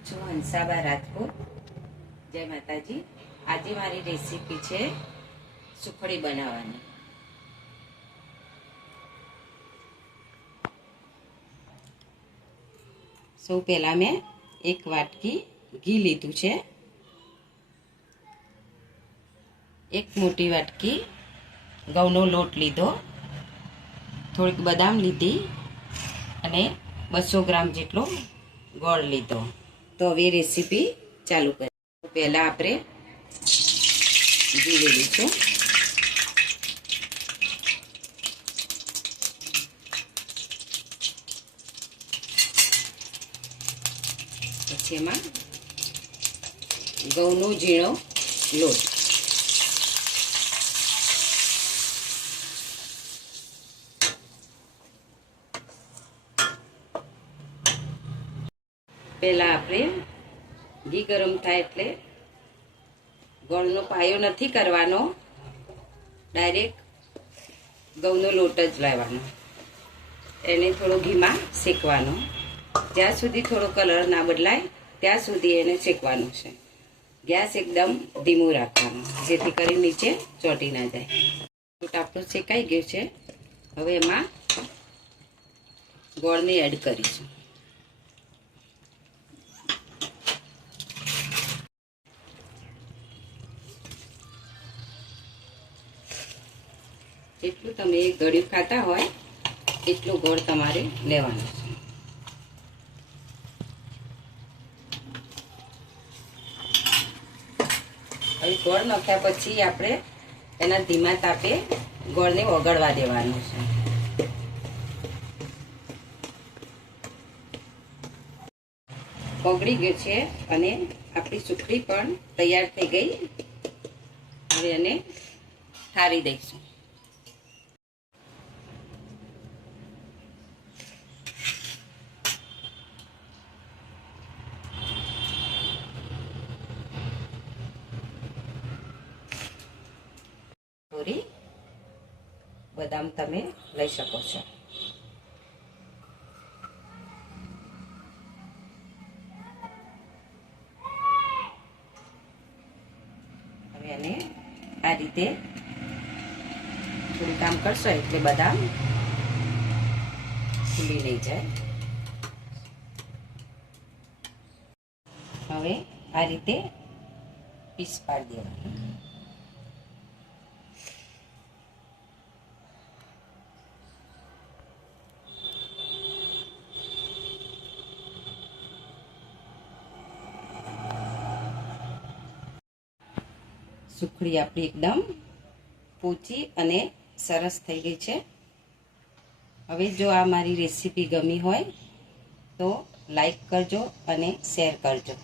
હું છું હંસાબા રાજપૂત। જય માતાજી। આજે મારી રેસીપી છે સુખડી બનાવવાની। સૌ પહેલા મેં એક વાટકી ઘી લીધું છે, એક મોટી વાટકી ઘઉંનો લોટ લીધો, થોડીક બદામ લીધી અને 200 ગ્રામ જેટલો ગોળ લીધો। તો હવે રેસીપી ચાલુ કરીએ। પહેલા આપણે ઘી લઈ લઈશું। પછી એમાં ઘઉંનો ઝીણો લોટ, પહેલા આપણે ઘી ગરમ થાય એટલે ગોળનો પાયો નથી કરવાનો, ડાયરેક્ટ ઘઉંનો લોટ જ લેવાનો, એને થોડો ઘીમાં શેકવાનો, જ્યાં સુધી થોડો કલર ના બદલાય ત્યાં સુધી એને શેકવાનું છે। ગેસ એકદમ ધીમું રાખવાનું, જેથી કરી નીચે ચોંટી ના જાય। લોટ આપણો શેકાઈ ગયો છે, હવે એમાં ગોળને એડ કરીશું। જેટલું તમે ગળ્યું ખાતા હોય એટલો ગોળ તમારે લેવાનો છે। હવે ગોળ નાખ્યા પછી આપણે એના ધીમા તાપે ગોળને ઓગળવા દેવાનો છે। ઓગળી ગયો છે અને આપણી સુખડી પણ તૈયાર થઈ ગઈ। હવે એને ઠારી દઈશું। થોડી બદામ તમે લઈ શકો છો। હવે એને આ રીતે થોડું કામ કરશો એટલે બદામ ફૂલી નહીં જાય। હવે આ રીતે પીસ પાડી દેવાનું। સુખડી આપણી એકદમ પોચી અને સરસ થઈ ગઈ છે। હવે જો આ મારી રેસીપી ગમી હોય તો લાઈક કરજો અને શેર કરજો।